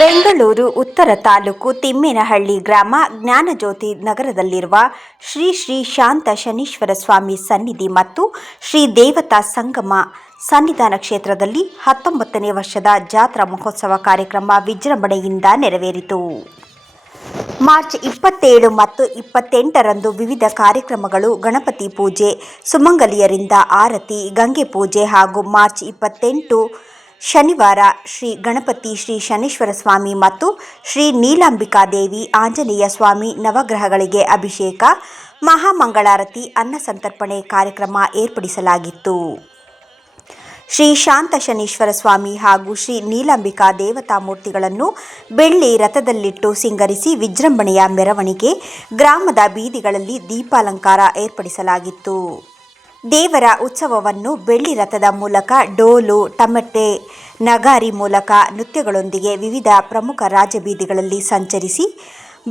ಬೆಂಗಳೂರು ಉತ್ತರ ತಾಲೂಕು ತಿಮ್ಮೇನಹಳ್ಳಿ ಗ್ರಾಮ ಜ್ಞಾನಜ್ಯೋತಿ ನಗರದಲ್ಲಿರುವ ಶ್ರೀ ಶ್ರೀ ಶಾಂತ ಶನೀಶ್ವರ ಸ್ವಾಮಿ ಸನ್ನಿಧಿ ಮತ್ತು ಶ್ರೀ ದೇವತಾ ಸಂಗಮ ಸನ್ನಿಧಾನ ಕ್ಷೇತ್ರದಲ್ಲಿ 19ನೇ ವರ್ಷದ ಜಾತ್ರಾ ಮಹೋತ್ಸವ ಕಾರ್ಯಕ್ರಮ ವಿಜೃಂಭಣೆಯಿಂದ ನೆರವೇರಿತು. ಮಾರ್ಚ್ 27 ಮತ್ತು 28ರಂದು ವಿವಿಧ ಕಾರ್ಯಕ್ರಮಗಳು, ಗಣಪತಿ ಪೂಜೆ, ಸುಮಂಗಲಿಯರಿಂದ ಆರತಿ, ಗಂಗೆ ಪೂಜೆ ಹಾಗೂ ಮಾರ್ಚ್ 28 ಶನಿವಾರ ಶ್ರೀ ಗಣಪತಿ, ಶ್ರೀ ಶನೀಶ್ವರ ಸ್ವಾಮಿ ಮತ್ತು ಶ್ರೀ ನೀಲಾಂಬಿಕಾದೇವಿ ಆಂಜನೇಯ ಸ್ವಾಮಿ ನವಗ್ರಹಗಳಿಗೆ ಅಭಿಷೇಕ, ಮಹಾಮಂಗಳಾರತಿ, ಅನ್ನಸಂತರ್ಪಣೆ ಕಾರ್ಯಕ್ರಮ ಏರ್ಪಡಿಸಲಾಗಿತ್ತು. ಶ್ರೀ ಶಾಂತ ಶನೀಶ್ವರ ಸ್ವಾಮಿ ಹಾಗೂ ಶ್ರೀ ನೀಲಾಂಬಿಕಾ ದೇವತಾ ಮೂರ್ತಿಗಳನ್ನು ಬೆಳ್ಳಿ ರಥದಲ್ಲಿಟ್ಟು ಸಿಂಗರಿಸಿ ವಿಜೃಂಭಣೆಯ ಮೆರವಣಿಗೆ, ಗ್ರಾಮದ ಬೀದಿಗಳಲ್ಲಿ ದೀಪಾಲಂಕಾರ ಏರ್ಪಡಿಸಲಾಗಿತ್ತು. ದೇವರ ಉತ್ಸವವನ್ನು ಬೆಳ್ಳಿ ರಥದ ಮೂಲಕ ಡೋಲು, ತಮಟೆ, ನಗಾರಿ ಮೂಲಕ ನೃತ್ಯಗಳೊಂದಿಗೆ ವಿವಿಧ ಪ್ರಮುಖ ರಾಜಬೀದಿಗಳಲ್ಲಿ ಸಂಚರಿಸಿ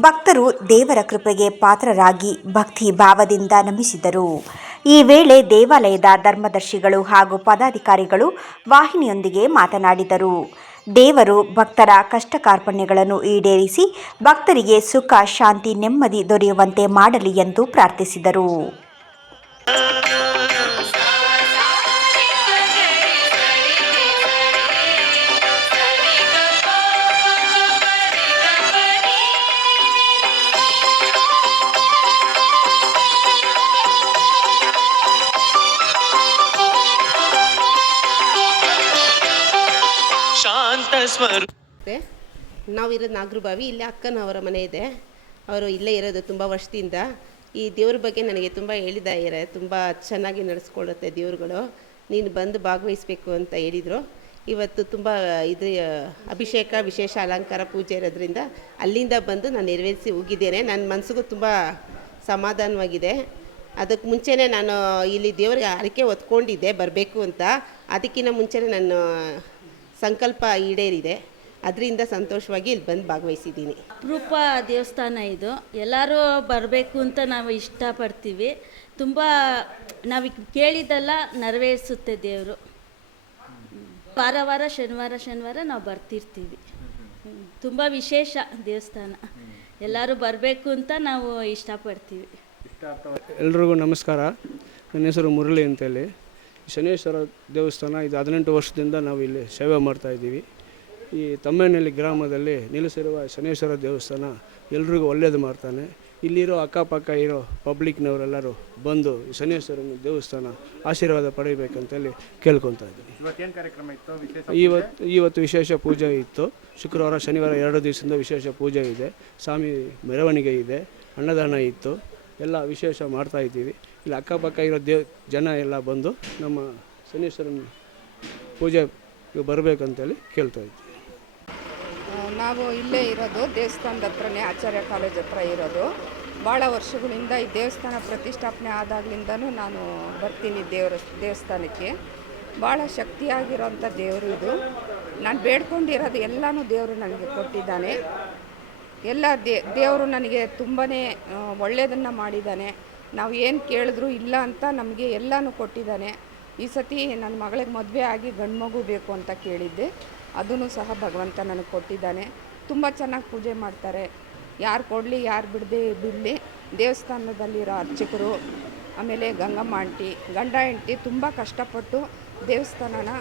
ಭಕ್ತರು ದೇವರ ಕೃಪೆಗೆ ಪಾತ್ರರಾಗಿ ಭಕ್ತಿ ಭಾವದಿಂದ ನಮಿಸಿದರು. ಈ ವೇಳೆ ದೇವಾಲಯದ ಧರ್ಮದರ್ಶಿಗಳು ಹಾಗೂ ಪದಾಧಿಕಾರಿಗಳು ವಾಹಿನಿಯೊಂದಿಗೆ ಮಾತನಾಡಿದರು. ದೇವರು ಭಕ್ತರ ಕಷ್ಟ ಕಾರ್ಪಣ್ಯಗಳನ್ನು ಈಡೇರಿಸಿ ಭಕ್ತರಿಗೆ ಸುಖ, ಶಾಂತಿ, ನೆಮ್ಮದಿ ದೊರೆಯುವಂತೆ ಮಾಡಲಿ ಎಂದು ಪ್ರಾರ್ಥಿಸಿದರು. ನಾವಿರೋದು ನಾಗರಬಾವಿ. ಇಲ್ಲಿ ಅಕ್ಕನವರ ಮನೆ ಇದೆ. ಅವರು ಇಲ್ಲೇ ಇರೋದು ತುಂಬ ವರ್ಷದಿಂದ. ಈ ದೇವ್ರ ಬಗ್ಗೆ ನನಗೆ ತುಂಬ ಹೇಳಿದ್ದಾರೆ. ತುಂಬ ಚೆನ್ನಾಗಿ ನಡೆಸ್ಕೊಳ್ಳುತ್ತೆ ದೇವ್ರುಗಳು, ನೀನು ಬಂದು ಭಾಗವಹಿಸಬೇಕು ಅಂತ ಹೇಳಿದರು. ಇವತ್ತು ತುಂಬ ಅಭಿಷೇಕ, ವಿಶೇಷ ಅಲಂಕಾರ, ಪೂಜೆ ಇರೋದ್ರಿಂದ ಅಲ್ಲಿಂದ ಬಂದು ನಾನು ನೆರವೇರಿಸಿ ಹೋಗಿದ್ದೇನೆ. ನನ್ನ ಮನಸ್ಸಿಗೂ ತುಂಬ ಸಮಾಧಾನವಾಗಿದೆ. ಅದಕ್ಕೆ ಮುಂಚೆನೇ ನಾನು ಇಲ್ಲಿ ದೇವ್ರಿಗೆ ಹರಕೆ ಹೊತ್ಕೊಂಡಿದ್ದೆ ಬರಬೇಕು ಅಂತ. ಅದಕ್ಕಿಂತ ಮುಂಚೆನೇ ನನ್ನ ಸಂಕಲ್ಪ ಈಡೇರಿದೆ. ಅದರಿಂದ ಸಂತೋಷವಾಗಿ ಇಲ್ಲಿ ಬಂದು ಭಾಗವಹಿಸಿದ್ದೀನಿ. ಅಪರೂಪ ದೇವಸ್ಥಾನ ಇದು. ಎಲ್ಲರೂ ಬರಬೇಕು ಅಂತ ನಾವು ಇಷ್ಟಪಡ್ತೀವಿ. ತುಂಬ ನಾವು ಕೇಳಿದ್ದೆಲ್ಲ ನೆರವೇರಿಸುತ್ತೆ ದೇವರು. ವಾರ ಶನಿವಾರ ನಾವು ಬರ್ತಿರ್ತೀವಿ. ತುಂಬ ವಿಶೇಷ ದೇವಸ್ಥಾನ. ಎಲ್ಲರೂ ಬರಬೇಕು ಅಂತ ನಾವು ಇಷ್ಟಪಡ್ತೀವಿ. ಎಲ್ರಿಗೂ ನಮಸ್ಕಾರ. ನನ್ನ ಹೆಸರು ಮುರಳಿ ಅಂತೇಳಿ. ಶನೇಶ್ವರ ದೇವಸ್ಥಾನ ಇದು 18 ವರ್ಷದಿಂದ ನಾವು ಇಲ್ಲಿ ಸೇವೆ ಮಾಡ್ತಾಯಿದ್ದೀವಿ. ಈ ತಮ್ಮೇನಹಳ್ಳಿ ಗ್ರಾಮದಲ್ಲಿ ನಿಲ್ಲಿಸಿರುವ ಶನೇಶ್ವರ ದೇವಸ್ಥಾನ ಎಲ್ರಿಗೂ ಒಳ್ಳೇದು ಮಾಡ್ತಾನೆ. ಇಲ್ಲಿರೋ ಅಕ್ಕಪಕ್ಕ ಇರೋ ಪಬ್ಲಿಕ್ನವರೆಲ್ಲರೂ ಬಂದು ಶನೇಶ್ವರನ ದೇವಸ್ಥಾನ ಆಶೀರ್ವಾದ ಪಡೆಯಬೇಕಂತೇಳಿ ಕೇಳ್ಕೊತಾ ಇದ್ದೀನಿ. ಇವತ್ತು ವಿಶೇಷ ಪೂಜೆ ಇತ್ತು. ಶುಕ್ರವಾರ, ಶನಿವಾರ 2 ದಿವಸದಿಂದ ವಿಶೇಷ ಪೂಜೆ ಇದೆ. ಸ್ವಾಮಿ ಮೆರವಣಿಗೆ ಇದೆ, ಅನ್ನದಾನ ಇತ್ತು. ಎಲ್ಲ ವಿಶೇಷ ಮಾಡ್ತಾಯಿದ್ದೀವಿ. ಇಲ್ಲಿ ಅಕ್ಕಪಕ್ಕ ಇರೋ ಜನ ಎಲ್ಲ ಬಂದು ನಮ್ಮ ಶನೀಶ್ವರನ ಪೂಜೆಗೆ ಬರಬೇಕಂತೇಳಿ ಕೇಳ್ತಾ ಇದ್ದೀವಿ. ನಾವು ಇಲ್ಲೇ ಇರೋದು, ದೇವಸ್ಥಾನದ ಹತ್ರನೇ, ಆಚಾರ್ಯ ಕಾಲೇಜ್ ಹತ್ರ ಇರೋದು. ಭಾಳ ವರ್ಷಗಳಿಂದ ಈ ದೇವಸ್ಥಾನ ಪ್ರತಿಷ್ಠಾಪನೆ ಆದಾಗಲಿಂದನೂ ನಾನು ಬರ್ತೀನಿ ದೇವಸ್ಥಾನಕ್ಕೆ. ಭಾಳ ಶಕ್ತಿಯಾಗಿರೋಂಥ ದೇವರು ಇದು. ನಾನು ಬೇಡ್ಕೊಂಡಿರೋದು ಎಲ್ಲನೂ ದೇವರು ನನಗೆ ಕೊಟ್ಟಿದ್ದಾನೆ. ಎಲ್ಲ ದೇವರು ನನಗೆ ತುಂಬಾ ಒಳ್ಳೆಯದನ್ನು ಮಾಡಿದ್ದಾನೆ. ನಾವು ಏನು ಕೇಳಿದ್ರು ಇಲ್ಲ ಅಂತ ನಮಗೆ ಎಲ್ಲನೂ ಕೊಟ್ಟಿದ್ದಾನೆ. ಈ ಸತಿ ನನ್ನ ಮಗಳಿಗೆ ಮದುವೆ ಆಗಿ ಗಂಡು ಮಗು ಬೇಕು ಅಂತ ಕೇಳಿದ್ದೆ. ಅದನ್ನು ಸಹ ಭಗವಂತ ನನಗೆ ಕೊಟ್ಟಿದ್ದಾನೆ. ತುಂಬ ಚೆನ್ನಾಗಿ ಪೂಜೆ ಮಾಡ್ತಾರೆ. ಯಾರು ಕೊಡಲಿ, ಯಾರು ಬಿಡಲಿ, ದೇವಸ್ಥಾನದಲ್ಲಿರೋ ಅರ್ಚಕರು, ಆಮೇಲೆ ಗಂಗಮ್ಮ ಆಂಟಿ, ಗಂಡ ಹೆಂಡತಿ ತುಂಬ ಕಷ್ಟಪಟ್ಟು ದೇವಸ್ಥಾನನ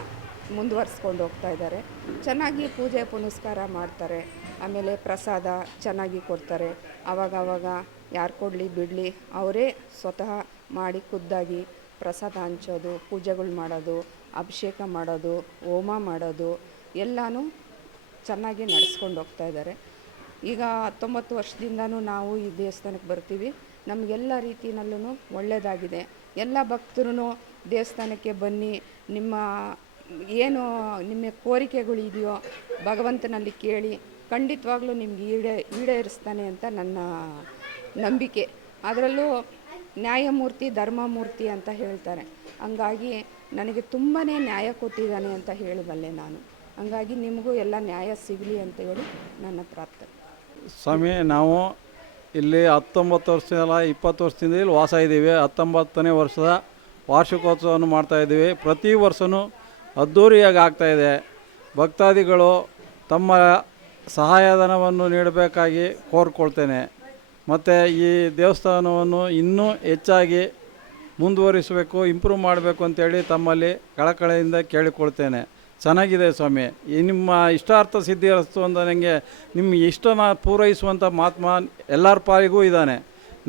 ಮುಂದುವರಿಸ್ಕೊಂಡು ಹೋಗ್ತಾ ಇದ್ದಾರೆ. ಚೆನ್ನಾಗಿ ಪೂಜೆ ಪುನಸ್ಕಾರ ಮಾಡ್ತಾರೆ. ಆಮೇಲೆ ಪ್ರಸಾದ ಚೆನ್ನಾಗಿ ಕೊಡ್ತಾರೆ. ಆವಾಗ ಯಾರು ಕೊಡಲಿ ಬಿಡಲಿ ಅವರೇ ಸ್ವತಃ ಮಾಡಿ ಖುದ್ದಾಗಿ ಪ್ರಸಾದ ಹಂಚೋದು, ಪೂಜೆಗಳು ಮಾಡೋದು, ಅಭಿಷೇಕ ಮಾಡೋದು, ಹೋಮ ಮಾಡೋದು ಎಲ್ಲನೂ ಚೆನ್ನಾಗಿ ನಡೆಸ್ಕೊಂಡು ಹೋಗ್ತಾ ಇದ್ದಾರೆ. ಈಗ 19 ವರ್ಷದಿಂದನೂ ನಾವು ಈ ದೇವಸ್ಥಾನಕ್ಕೆ ಬರ್ತೀವಿ. ನಮಗೆಲ್ಲ ರೀತಿಯಲ್ಲೂ ಒಳ್ಳೆಯದಾಗಿದೆ. ಎಲ್ಲ ಭಕ್ತರು ದೇವಸ್ಥಾನಕ್ಕೆ ಬನ್ನಿ, ನಿಮ್ಮ ಕೋರಿಕೆಗಳಿದೆಯೋ ಭಗವಂತನಲ್ಲಿ ಕೇಳಿ, ಖಂಡಿತವಾಗ್ಲೂ ನಿಮ್ಗೆ ಈಡೇರಿಸ್ತಾನೆ ಅಂತ ನನ್ನ ನಂಬಿಕೆ. ಅದರಲ್ಲೂ ನ್ಯಾಯಮೂರ್ತಿ, ಧರ್ಮಮೂರ್ತಿ ಅಂತ ಹೇಳ್ತಾರೆ. ಹಂಗಾಗಿ ನನಗೆ ತುಂಬಾ ನ್ಯಾಯ ಕೊಟ್ಟಿದ್ದಾನೆ ಅಂತ ಹೇಳಬಲ್ಲೆ ನಾನು. ಹಂಗಾಗಿ ನಿಮಗೂ ಎಲ್ಲ ನ್ಯಾಯ ಸಿಗಲಿ ಅಂತ ಹೇಳಿ ನನ್ನ ಪ್ರಾರ್ಥನೆ. ಸ್ವಾಮಿ, ನಾವು ಇಲ್ಲಿ 19 ವರ್ಷದಲ್ಲ 20 ವರ್ಷದಿಂದ ಇಲ್ಲಿ ವಾಸ ಇದ್ದೀವಿ. 19ನೇ ವರ್ಷದ ವಾರ್ಷಿಕೋತ್ಸವವನ್ನು ಮಾಡ್ತಾಯಿದ್ದೀವಿ. ಪ್ರತಿ ವರ್ಷವೂ ಅದ್ಧೂರಿಯಾಗಿ ಆಗ್ತಾಯಿದೆ. ಭಕ್ತಾದಿಗಳು ತಮ್ಮ ಸಹಾಯಧನವನ್ನು ನೀಡಬೇಕಾಗಿ ಕೋರಿಕೊಳ್ತೇನೆ. ಮತ್ತು ಈ ದೇವಸ್ಥಾನವನ್ನು ಇನ್ನೂ ಹೆಚ್ಚಾಗಿ ಮುಂದುವರಿಸಬೇಕು, ಇಂಪ್ರೂವ್ ಮಾಡಬೇಕು ಅಂತೇಳಿ ತಮ್ಮಲ್ಲಿ ಕಳಕಳಿಯಿಂದ ಕೇಳಿಕೊಳ್ತೇನೆ. ಚೆನ್ನಾಗಿದೆ ಸ್ವಾಮಿ, ಈ ನಿಮ್ಮ ಇಷ್ಟಾರ್ಥ ಸಿದ್ಧಿರಸ್ತು ಅಂತ ನನಗೆ ನಿಮ್ಮ ಇಷ್ಟನ ಪೂರೈಸುವಂಥ ಮಹಾತ್ಮ ಎಲ್ಲರ ಪಾಲಿಗೂ ಇದ್ದಾನೆ.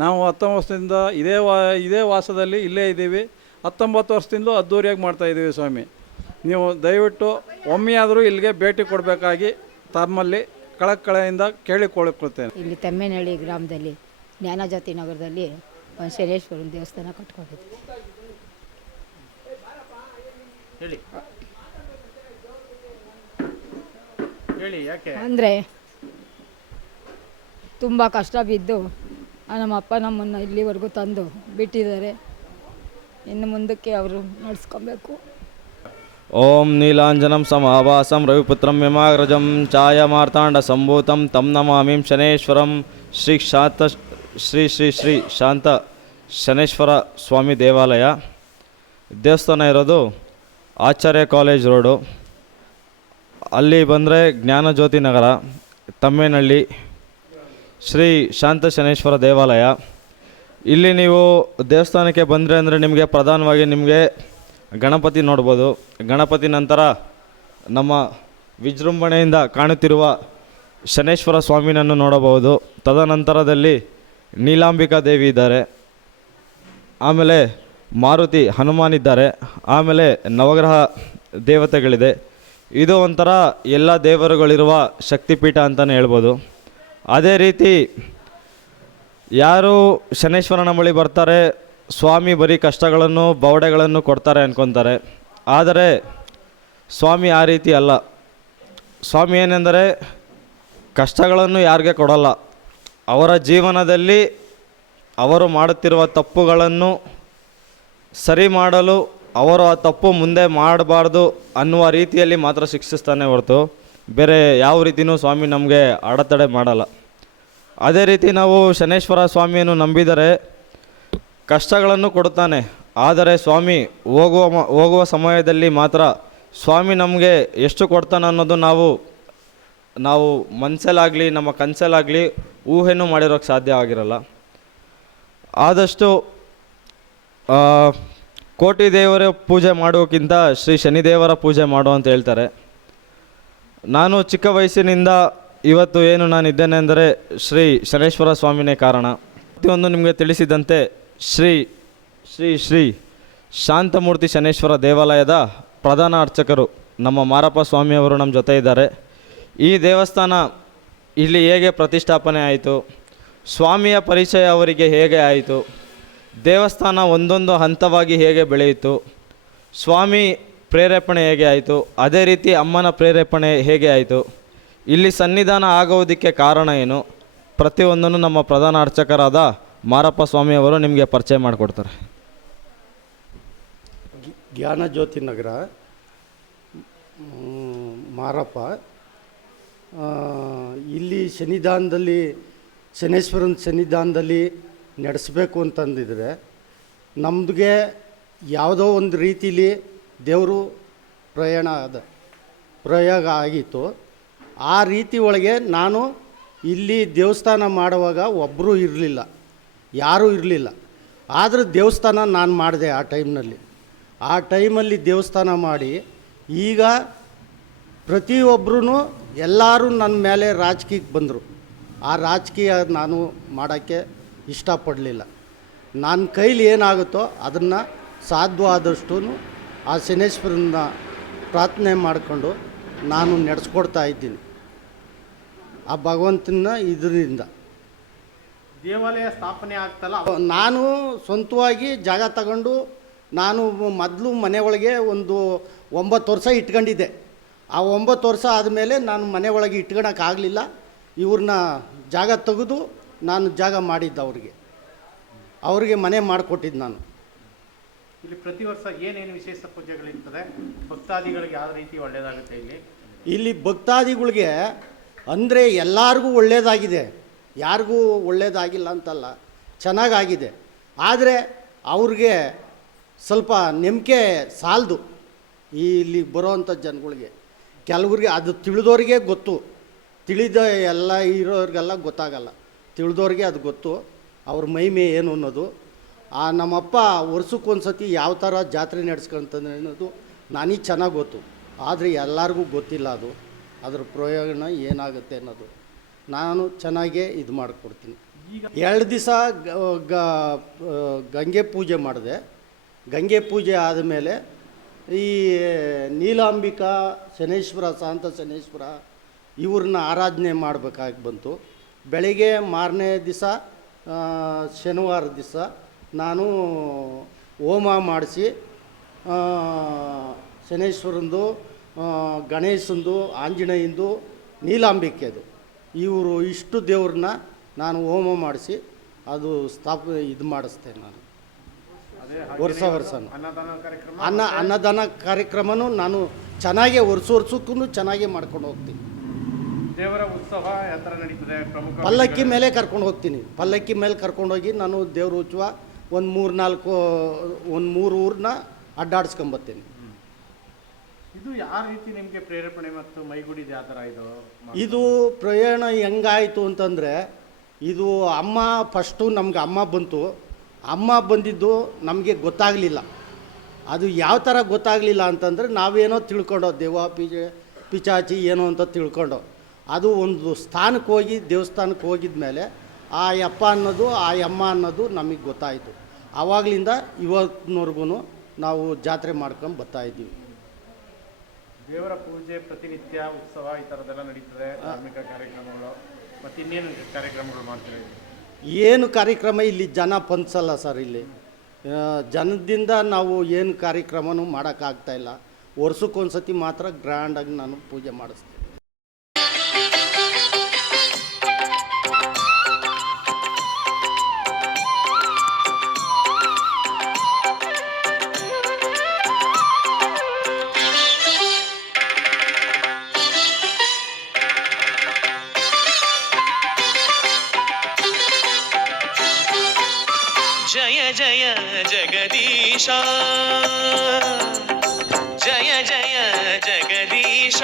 ನಾವು 19 ವರ್ಷದಿಂದ ಇದೇ ವಾಸದಲ್ಲಿ ಇಲ್ಲೇ ಇದ್ದೀವಿ. 19 ವರ್ಷದಿಂದಲೂ ಅದ್ದೂರಿಯಾಗಿ ಮಾಡ್ತಾಯಿದ್ದೀವಿ ಸ್ವಾಮಿ. ನೀವು ದಯವಿಟ್ಟು ಒಮ್ಮೆಯಾದರೂ ಇಲ್ಲಿಗೆ ಭೇಟಿ ಕೊಡಬೇಕಾಗಿ ತಮ್ಮಲ್ಲಿ ಕಳಕಳೆಯಿಂದ ಕೇಳಿಕೊಳ್ಳುತ್ತೇನೆ. ಇಲ್ಲಿ ತೆಮ್ಮೇನಹಳ್ಳಿ ಗ್ರಾಮದಲ್ಲಿ ಜ್ಞಾನಜ್ಯೋತಿ ನಗರದಲ್ಲಿ ಒಂದು ಶನೇಶ್ವರನ ದೇವಸ್ಥಾನ ಕಟ್ಕೊಂಡಿದ್ವಿ. ಅಂದರೆ ತುಂಬ ಕಷ್ಟ ಬಿದ್ದು ನಮ್ಮ ಅಪ್ಪ ನಮ್ಮನ್ನು ಇಲ್ಲಿವರೆಗೂ ತಂದು ಬಿಟ್ಟಿದ್ದಾರೆ. ಇನ್ನು ಮುಂದಕ್ಕೆ ಅವರು ನಡೆಸ್ಕೊಬೇಕು. ಓಂ ನೀಲಾಂಜನಂ ಸಮಾಭಾಸಂ ರವಿಪುತ್ರಂ ಯಮಾಗ್ರಜಂ ಛಾಯಾಮಾರ್ತಾಂಡ ಸಂಭೂತಂ ತಂ ನಮಾಮಿಂ ಶನೇಶ್ವರಂ ಶ್ರೀ ಶ್ರೀ ಶಾಂತ ಶನೇಶ್ವರ ಸ್ವಾಮಿ ದೇವಾಲಯ. ದೇವಸ್ಥಾನ ಇರೋದು ಆಚಾರ್ಯ ಕಾಲೇಜ್ ರೋಡು. ಅಲ್ಲಿ ಬಂದರೆ ಜ್ಞಾನಜ್ಯೋತಿ ನಗರ, ತಮ್ಮೇನಹಳ್ಳಿ, ಶ್ರೀ ಶಾಂತ ಶನೇಶ್ವರ ದೇವಾಲಯ. ಇಲ್ಲಿ ನೀವು ದೇವಸ್ಥಾನಕ್ಕೆ ಬಂದರೆ ಅಂದರೆ ನಿಮಗೆ ಪ್ರಧಾನವಾಗಿ ನಿಮಗೆ ಗಣಪತಿ ನೋಡ್ಬೋದು. ಗಣಪತಿ ನಂತರ ನಮ್ಮ ವಿಜೃಂಭಣೆಯಿಂದ ಕಾಣುತ್ತಿರುವ ಶನೇಶ್ವರ ಸ್ವಾಮಿನನ್ನು ನೋಡಬಹುದು. ತದನಂತರದಲ್ಲಿ ನೀಲಾಂಬಿಕಾ ದೇವಿ ಇದ್ದಾರೆ, ಆಮೇಲೆ ಮಾರುತಿ ಹನುಮಾನ್ ಇದ್ದಾರೆ, ಆಮೇಲೆ ನವಗ್ರಹ ದೇವತೆಗಳಿದೆ. ಇದು ಒಂಥರ ಎಲ್ಲ ದೇವರುಗಳಿರುವ ಶಕ್ತಿಪೀಠ ಅಂತಲೇ ಹೇಳ್ಬೋದು. ಅದೇ ರೀತಿ ಯಾರು ಶನೇಶ್ವರನ ಬಳಿ ಬರ್ತಾರೆ, ಸ್ವಾಮಿ ಬರೀ ಕಷ್ಟಗಳನ್ನು ಬವಡೆಗಳನ್ನು ಕೊಡ್ತಾರೆ ಅನ್ಕೊತಾರೆ. ಆದರೆ ಸ್ವಾಮಿ ಆ ರೀತಿ ಅಲ್ಲ. ಸ್ವಾಮಿ ಏನೆಂದರೆ ಕಷ್ಟಗಳನ್ನು ಯಾರಿಗೆ ಕೊಡಲ್ಲ. ಅವರ ಜೀವನದಲ್ಲಿ ಅವರು ಮಾಡುತ್ತಿರುವ ತಪ್ಪುಗಳನ್ನು ಸರಿ ಮಾಡಲು ಅವರು ಆ ತಪ್ಪು ಮುಂದೆ ಮಾಡಬಾರ್ದು ಅನ್ನುವ ರೀತಿಯಲ್ಲಿ ಮಾತ್ರ ಶಿಕ್ಷಿಸ್ತಾನೆ ಹೊರತು ಬೇರೆ ಯಾವ ರೀತಿಯೂ ಸ್ವಾಮಿ ನಮಗೆ ಅಡೆತಡೆ ಮಾಡಲ್ಲ. ಅದೇ ರೀತಿ ನಾವು ಶನೇಶ್ವರ ಸ್ವಾಮಿಯನ್ನು ನಂಬಿದರೆ ಕಷ್ಟಗಳನ್ನು ಕೊಡುತ್ತಾನೆ. ಆದರೆ ಸ್ವಾಮಿ ಹೋಗುವ ಸಮಯದಲ್ಲಿ ಮಾತ್ರ ಸ್ವಾಮಿ ನಮಗೆ ಎಷ್ಟು ಕೊಡ್ತಾನೆ ಅನ್ನೋದು ನಾವು ಮನಸ್ಸಲ್ಲಾಗಲಿ ನಮ್ಮ ಕನಸಲ್ಲಾಗಲಿ ಊಹೆನೂ ಮಾಡಿರೋಕ್ಕೆ ಸಾಧ್ಯ ಆಗಿರಲ್ಲ. ಆದಷ್ಟು ಕೋಟಿ ದೇವರ ಪೂಜೆ ಮಾಡೋಕ್ಕಿಂತ ಶ್ರೀ ಶನಿದೇವರ ಪೂಜೆ ಮಾಡು ಅಂತ ಹೇಳ್ತಾರೆ. ನಾನು ಚಿಕ್ಕ ವಯಸ್ಸಿನಿಂದ ಇವತ್ತು ಏನು ನಾನಿದ್ದೇನೆ ಅಂದರೆ ಶ್ರೀ ಶನೇಶ್ವರ ಸ್ವಾಮಿನೇ ಕಾರಣ. ಪ್ರತಿಯೊಂದು ನಿಮಗೆ ತಿಳಿಸಿದಂತೆ ಶ್ರೀ ಶಾಂತಮೂರ್ತಿ ಶನೇಶ್ವರ ದೇವಾಲಯದ ಪ್ರಧಾನ ಅರ್ಚಕರು ನಮ್ಮ ಮಾರಪ್ಪ ಸ್ವಾಮಿಯವರು ನಮ್ಮ ಜೊತೆ ಇದ್ದಾರೆ. ಈ ದೇವಸ್ಥಾನ ಇಲ್ಲಿ ಹೇಗೆ ಪ್ರತಿಷ್ಠಾಪನೆ ಆಯಿತು, ಸ್ವಾಮಿಯ ಪರಿಚಯ ಅವರಿಗೆ ಹೇಗೆ ಆಯಿತು, ದೇವಸ್ಥಾನ ಒಂದೊಂದು ಹಂತವಾಗಿ ಹೇಗೆ ಬೆಳೆಯಿತು, ಸ್ವಾಮಿ ಪ್ರೇರೇಪಣೆ ಹೇಗೆ ಆಯಿತು, ಅದೇ ರೀತಿ ಅಮ್ಮನ ಪ್ರೇರೇಪಣೆ ಹೇಗೆ ಆಯಿತು, ಇಲ್ಲಿ ಸನ್ನಿಧಾನ ಆಗೋದಕ್ಕೆ ಕಾರಣ ಏನು, ಪ್ರತಿಯೊಂದನ್ನು ನಮ್ಮ ಪ್ರಧಾನ ಅರ್ಚಕರಾದ ಮಾರಪ್ಪ ಸ್ವಾಮಿಯವರು ನಿಮಗೆ ಪರಿಚಯ ಮಾಡಿಕೊಡ್ತಾರೆ. ಜ್ಞಾನಜ್ಯೋತಿ ನಗರ ಮಾರಪ್ಪ. ಇಲ್ಲಿ ಶನೇಶ್ವರನ ಸನ್ನಿಧಾನದಲ್ಲಿ ನಡೆಸಬೇಕು ಅಂತಂದಿದ್ರೆ ನಮಗೆ ಯಾವುದೋ ಒಂದು ರೀತಿಲಿ ದೇವರು ಪ್ರಯೋಗ ಆಗಿತ್ತು. ಆ ರೀತಿ ಒಳಗೆ ನಾನು ಇಲ್ಲಿ ದೇವಸ್ಥಾನ ಮಾಡುವಾಗ ಒಬ್ಬರೂ ಇರಲಿಲ್ಲ, ಯಾರೂ ಇರಲಿಲ್ಲ. ಆದರೆ ದೇವಸ್ಥಾನ ನಾನು ಮಾಡಿದೆ ಆ ಟೈಮಲ್ಲಿ ದೇವಸ್ಥಾನ ಮಾಡಿ ಈಗ ಪ್ರತಿಯೊಬ್ಬರೂ ಎಲ್ಲರೂ ನನ್ನ ಮೇಲೆ ರಾಜಕೀಯಕ್ಕೆ ಬಂದರು. ಆ ರಾಜಕೀಯ ನಾನು ಮಾಡೋಕ್ಕೆ ಇಷ್ಟಪಡಲಿಲ್ಲ. ನನ್ನ ಕೈಲಿ ಏನಾಗುತ್ತೋ ಅದನ್ನು ಸಾಧ್ಯವಾದಷ್ಟು ಆ ಶನೇಶ್ವರನ ಪ್ರಾರ್ಥನೆ ಮಾಡಿಕೊಂಡು ನಾನು ನಡೆಸ್ಕೊಡ್ತಾ ಇದ್ದೀನಿ. ಆ ಭಗವಂತನ ಇದರಿಂದ ದೇವಾಲಯ ಸ್ಥಾಪನೆ ಆಗ್ತಲ್ಲ. ನಾನು ಸ್ವಂತವಾಗಿ ಜಾಗ ತಗೊಂಡು ನಾನು ಮೊದಲು ಮನೆ ಒಳಗೆ ಒಂದು 9 ವರ್ಷ ಇಟ್ಕೊಂಡಿದ್ದೆ. ಆ 9 ವರ್ಷ ಆದಮೇಲೆ ನಾನು ಮನೆ ಒಳಗೆ ಇಟ್ಕೊಳಕ್ಕಾಗಲಿಲ್ಲ. ಇವ್ರನ್ನ ಜಾಗ ತೆಗೆದು ನಾನು ಜಾಗ ಮಾಡಿದ್ದೆ. ಅವ್ರಿಗೆ ಮನೆ ಮಾಡಿಕೊಟ್ಟಿದ್ದು ನಾನು. ಇಲ್ಲಿ ಪ್ರತಿ ವರ್ಷ ಏನೇನು ವಿಶೇಷ ಪೂಜೆಗಳಿರ್ತದೆ, ಭಕ್ತಾದಿಗಳಿಗೆ ಯಾವ ರೀತಿ ಒಳ್ಳೆಯದಾಗುತ್ತೆ ಇಲ್ಲಿ ಭಕ್ತಾದಿಗಳಿಗೆ ಅಂದರೆ ಎಲ್ಲರಿಗೂ ಒಳ್ಳೆಯದಾಗಿದೆ, ಯಾರಿಗೂ ಒಳ್ಳೆಯದಾಗಿಲ್ಲ ಅಂತಲ್ಲ, ಚೆನ್ನಾಗಾಗಿದೆ. ಆದರೆ ಅವ್ರಿಗೆ ಸ್ವಲ್ಪ ನಂಬಿಕೆ ಸಾಲದು. ಇಲ್ಲಿ ಬರೋವಂಥ ಜನಗಳಿಗೆ ಕೆಲವ್ರಿಗೆ ಅದು ತಿಳಿದೋರಿಗೆ ಗೊತ್ತು. ತಿಳಿದ ಎಲ್ಲ ಇರೋರಿಗೆಲ್ಲ ಗೊತ್ತಾಗಲ್ಲ, ತಿಳಿದವ್ರಿಗೆ ಅದು ಗೊತ್ತು ಅವ್ರ ಮಹಿಮೆ ಏನು ಅನ್ನೋದು. ನಮ್ಮಪ್ಪ ವರ್ಷಕ್ಕೊಂದು ಸತಿ ಯಾವ ಥರ ಜಾತ್ರೆ ನಡೆಸ್ಕೊಂತಾನೆ ಅನ್ನೋದು ನನಗೆ ಚೆನ್ನಾಗಿ ಗೊತ್ತು, ಆದರೆ ಎಲ್ಲರಿಗೂ ಗೊತ್ತಿಲ್ಲ ಅದು, ಅದ್ರ ಪ್ರಯೋಜನ ಏನಾಗುತ್ತೆ ಅನ್ನೋದು. ನಾನು ಚೆನ್ನಾಗೇ ಇದು ಮಾಡಿಕೊಡ್ತೀನಿ. 2 ದಿವಸ ಗಂಗೆ ಪೂಜೆ ಮಾಡಿದೆ. ಗಂಗೆ ಪೂಜೆ ಆದಮೇಲೆ ಈ ನೀಲಾಂಬಿಕಾ ಶನೇಶ್ವರ, ಶಾಂತ ಶನೇಶ್ವರ ಇವ್ರನ್ನ ಆರಾಧನೆ ಮಾಡಬೇಕಾಗಿ ಬಂತು. ಬೆಳಿಗ್ಗೆ ಮಾರನೇ ದಿವಸ ಶನಿವಾರ ದಿವಸ ನಾನು ಹೋಮ ಮಾಡಿಸಿ ಶನೇಶ್ವರಂದು, ಗಣೇಶಂದು, ಆಂಜನೇಯಂದು, ನೀಲಾಂಬಿಕೆದು ಇವರು ಇಷ್ಟು ದೇವ್ರನ್ನ ನಾನು ಹೋಮ ಮಾಡಿಸಿ ಅದು ಇದು ಮಾಡಿಸ್ತೇನೆ ನಾನು ವರ್ಷನೂ. ಅನ್ನದಾನ ಕಾರ್ಯಕ್ರಮನೂ ನಾನು ಚೆನ್ನಾಗೇ ವರ್ಷಕ್ಕೂ ಚೆನ್ನಾಗೇ ಮಾಡ್ಕೊಂಡು ಹೋಗ್ತೀನಿ. ದೇವರ ಉತ್ಸವ ಯಾವ ಥರ ನಡೀತದೆ? ಪಲ್ಲಕ್ಕಿ ಮೇಲೆ ಕರ್ಕೊಂಡು ಹೋಗ್ತೀನಿ. ಪಲ್ಲಕ್ಕಿ ಮೇಲೆ ಕರ್ಕೊಂಡೋಗಿ ನಾನು ದೇವ್ರ ಉತ್ಸವ ಒಂದು 3 ಊರನ್ನ ಅಡ್ಡಾಡ್ಸ್ಕೊಂಬರ್ತೀನಿ. ಇದು ಯಾವ ರೀತಿ ನಿಮಗೆ ಪ್ರೇರೇಪಣೆ ಮತ್ತು ಮೈಗೂಡಿದ ಯಾವ ಥರ ಇದು ಪ್ರಯಾಣ ಹೆಂಗಾಯಿತು ಅಂತಂದರೆ, ಇದು ಅಮ್ಮ ಫಸ್ಟು ನಮ್ಗೆ ಅಮ್ಮ ಬಂತು. ಅಮ್ಮ ಬಂದಿದ್ದು ನಮಗೆ ಗೊತ್ತಾಗಲಿಲ್ಲ. ಅದು ಯಾವ ಥರ ಗೊತ್ತಾಗಲಿಲ್ಲ ಅಂತಂದರೆ, ನಾವೇನೋ ತಿಳ್ಕೊಂಡೋ ಪಿಚಾಚಿ ಏನೋ ಅಂತ ತಿಳ್ಕೊಂಡೋ. ಅದು ಒಂದು ಸ್ಥಾನಕ್ಕೆ ಹೋಗಿ ದೇವಸ್ಥಾನಕ್ಕೆ ಹೋಗಿದ ಮೇಲೆ ಆ ಯಪ್ಪ ಅನ್ನೋದು, ಆ ಯಮ್ಮ ಅನ್ನೋದು ನಮಗೆ ಗೊತ್ತಾಯಿತು. ಆವಾಗಲಿಂದ ಇವತ್ತಿನವರೆಗೂ ನಾವು ಜಾತ್ರೆ ಮಾಡ್ಕೊಂಡು ಬರ್ತಾಯಿದ್ದೀವಿ. ದೇವರ ಪೂಜೆ, ಪ್ರತಿನಿತ್ಯ ಉತ್ಸವ ಈ ಥರದ್ದೆಲ್ಲ ನಡೀತದೆ. ಧಾರ್ಮಿಕ ಕಾರ್ಯಕ್ರಮಗಳು ಮತ್ತು ಇನ್ನೇನು ಕಾರ್ಯಕ್ರಮಗಳು ಮಾಡ್ತೀವಿ? ಏನು ಕಾರ್ಯಕ್ರಮ ಇಲ್ಲಿ ಜನ ಪಂಚಲ್ಲ ಸರ್. ಇಲ್ಲಿ ಜನದಿಂದ ನಾವು ಏನು ಕಾರ್ಯಕ್ರಮನೂ ಮಾಡೋಕ್ಕಾಗ್ತಾಯಿಲ್ಲ. ವರ್ಷಕ್ಕೊಂದು ಸತಿ ಮಾತ್ರ ಗ್ರ್ಯಾಂಡಾಗಿ ನಾನು ಪೂಜೆ ಮಾಡಿಸ್ತೀನಿ. ಜಯ ಜಯ ಜಗದೀಶ, ಜಯ ಜಯ ಜಗದೀಶ,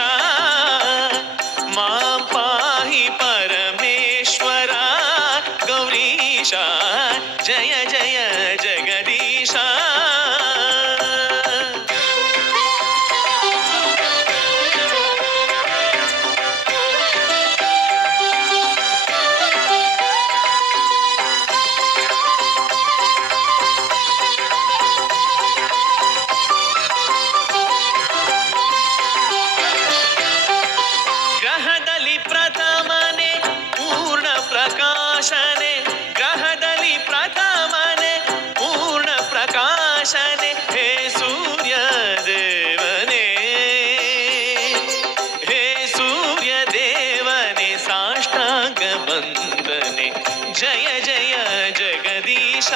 ಮಾಂ ಪಾಹಿ ಪರಮೇಶ್ವರ ಗೌರೀಶ, ಜಯ ಜಯ ಜಗದೀಶ. ಗ್ರಹದಲ್ಲಿ ಪ್ರಥಮನೆ ಪೂರ್ಣ ಪ್ರಕಾಶನೆ, ಹೇ ಸೂರ್ಯ ದೇವನೇ, ಹೇ ಸೂರ್ಯ ದೇವನೇ, ಸಾಷ್ಟಾಂಗ ವಂದನೆ, ಜಯ ಜಯ ಜಗದೀಶ.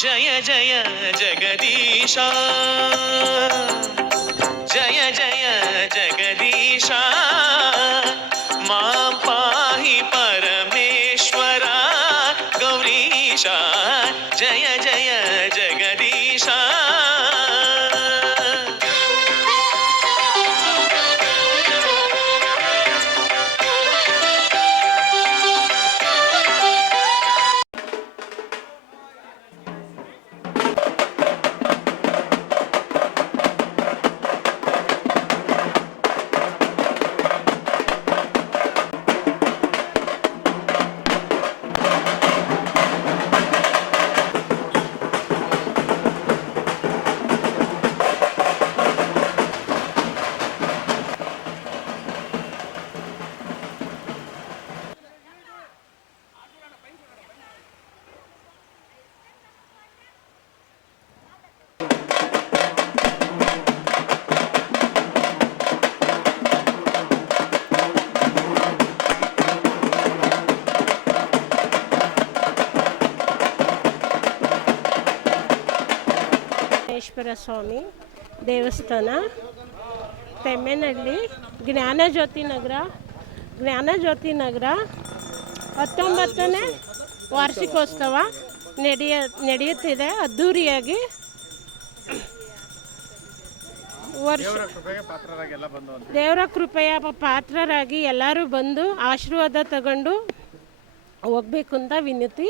ಜಯ ಜಯ ಜಗದೀಶ, ಜಯ ಜಯ ಜಗದೀಶ, ಮಾಂ ಪಾಹಿ ಪರಮೇಶ್ವರ ಗೌರೀಶ, ಜಯ ಜಯ ಜಗದೀಶ. ಶನೇಶ್ವರ ಸ್ವಾಮಿ ದೇವಸ್ಥಾನ, ತೆಮ್ಮೇನಹಳ್ಳಿ, ಜ್ಞಾನಜ್ಯೋತಿ ನಗರ 19ನೇ ವಾರ್ಷಿಕೋತ್ಸವ ನಡೆಯುತ್ತಿದೆ ಅದ್ಧೂರಿಯಾಗಿ. ದೇವರ ಕೃಪೆಯ ಪಾತ್ರರಾಗಿ ಎಲ್ಲರೂ ಬಂದು ಆಶೀರ್ವಾದ ತಗೊಂಡು ಹೋಗ್ಬೇಕು ಅಂತ ವಿನಂತಿ.